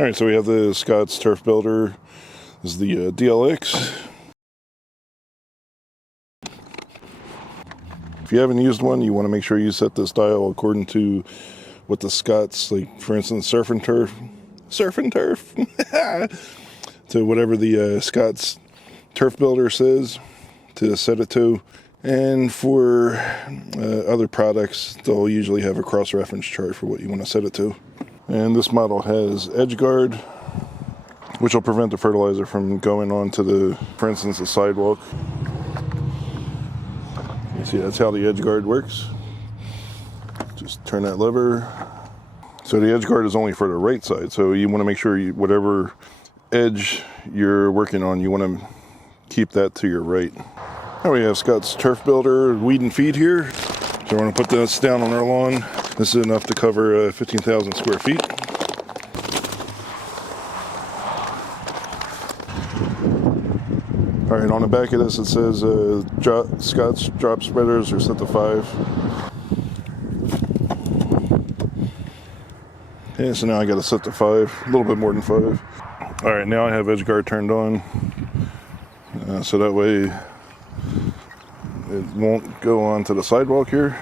All right, so we have the Scott's Turf Builder. This is the DLX. If you haven't used one, you want to make sure you set this dial according to what the Scott's, like for instance, surf and turf, to whatever the Scott's Turf Builder says to set it to. And for other products, they'll usually have a cross-reference chart for what you want to set it to. And this model has EdgeGuard, which will prevent the fertilizer from going onto the, for instance, the sidewalk. You see, that's how the EdgeGuard works. Just turn that lever. So the EdgeGuard is only for the right side, so you want to make sure whatever edge you're working on, you want to keep that to your right. Now we have Scott's Turf Builder weed and feed here. So we're going to put this down on our lawn. This is enough to cover 15,000 square feet. All right, on the back of this it says Scott's drop spreaders are set to 5. Okay, so now I got to set to 5, a little bit more than 5. All right, now I have EdgeGuard turned on, so that way it won't go onto the sidewalk here.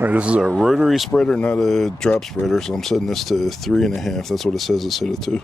All right, this is a rotary spreader, not a drop spreader, so I'm setting this to 3.5. That's what it says to set it to.